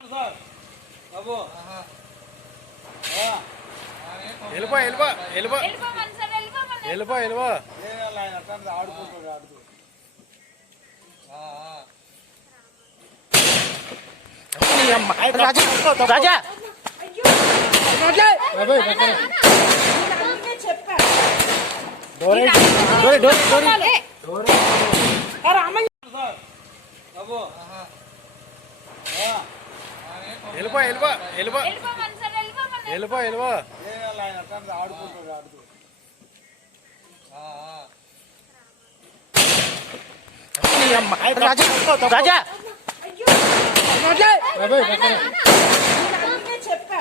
sir బాబు వెళ్ళిపో వెళ్ళిపో వెళ్ళిపో వెళ్ళిపో వెళ్ళిపో ఆయన అట్లా ఆడుకుంటాడు ఆడుతూ రాజా సార్ బాబు వెళ్ళిపో వెళ్ళిపో వెళ్ళిపో వెళ్ళిపో వెళ్ళిపో ఆయన అట్లా ఆడుకుంటాడు ఆడుతూ రాజా చెప్పా